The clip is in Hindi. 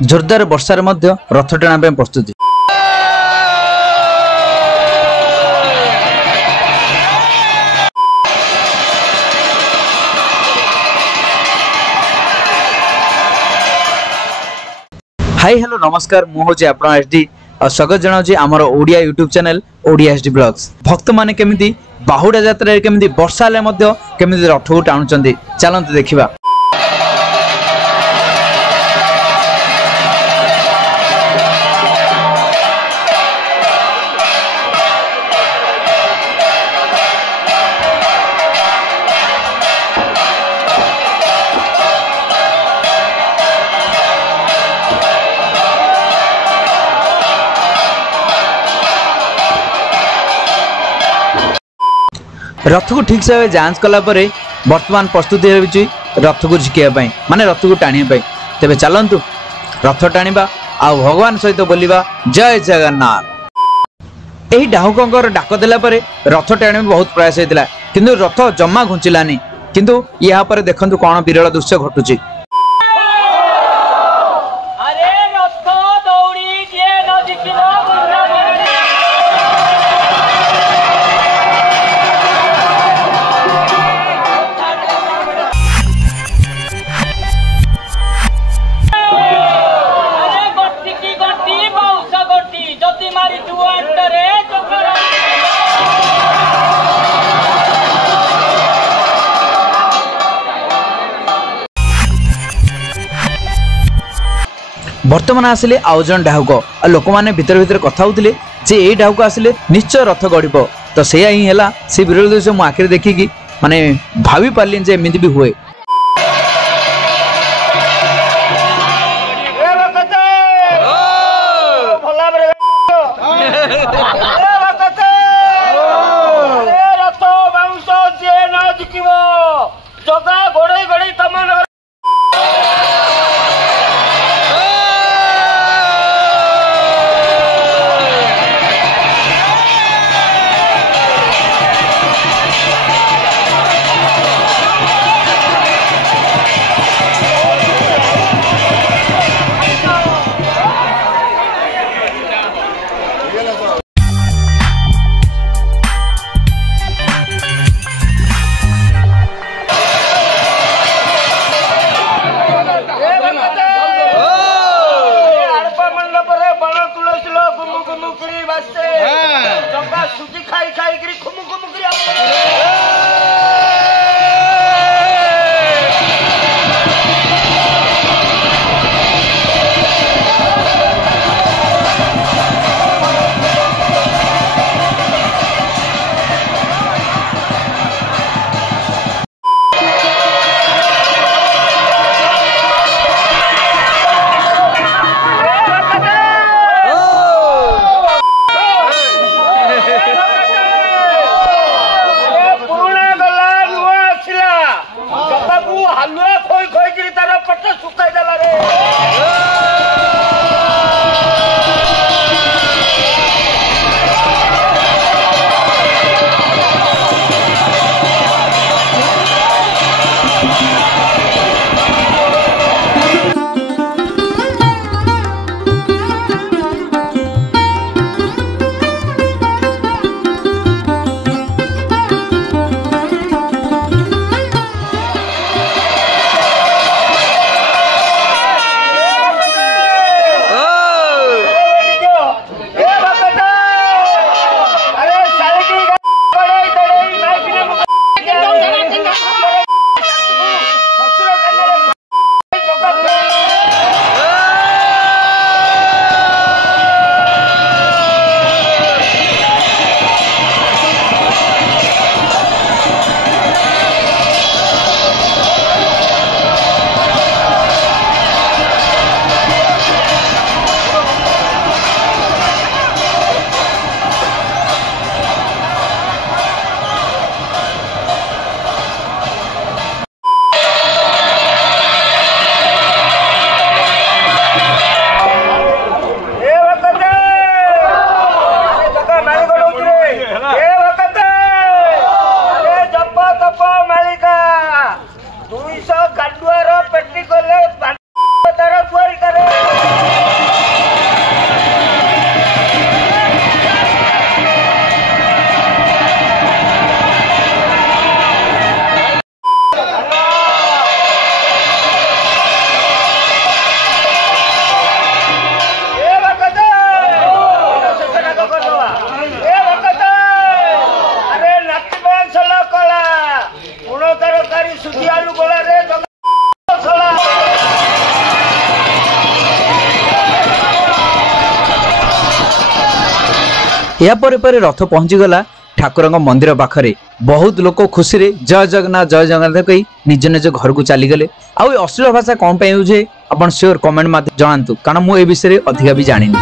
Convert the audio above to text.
जोरदार वर्षार मध्य रथ टाणा प्रस्तुति। हाय हेलो नमस्कार मुझे आपण एसडी और स्वागत जनाऊँ आमर Odia YouTube channel Odia SD blogs. भक्त माने केमिति बाहुडा यात्रा केमिति वर्षा हेले मध्य केमिति रथ को टाणुचंती चलंतु देखिबा। रथ को ठीक से जांच कला परे वर्तमान प्रस्तुति होची रथ को झिकिया माने रथ को टाणिया तेबे चलंतु रथ टाणिबा आ भगवान सहित बोलिबा जय जगन्नाथ। एही डाहुकंकर डाक देला परे रथ टाणिबा बहुत प्रयास हेतिला किंतु रथ जम्मा घुंचिलानी। किंतु यहाँ पर देखंतु कोन विरल दृश्य घटुची। वर्तमान आसिले आउ जन डाहुक आ लोक माने भितर भितर कथा होतिले जे ए डाहुक आसिले निश्चय रथ गड़िब। तो सेया ही हैला से विरल दृश्य मु आखिर देखिकी माने भावी पारलिन जे एमिति भी हुए। या परे रथ पहुंचीगला ठाकुर मंदिर पाखरे। बहुत लोक खुशी रे जय जगन्नाथ कही निज निज घर को चलीगले। आउ अश्लील भाषा कौन पे आप श्योर कमेंट मत जनातु कारण मुझे विषय अधिका भी जानी।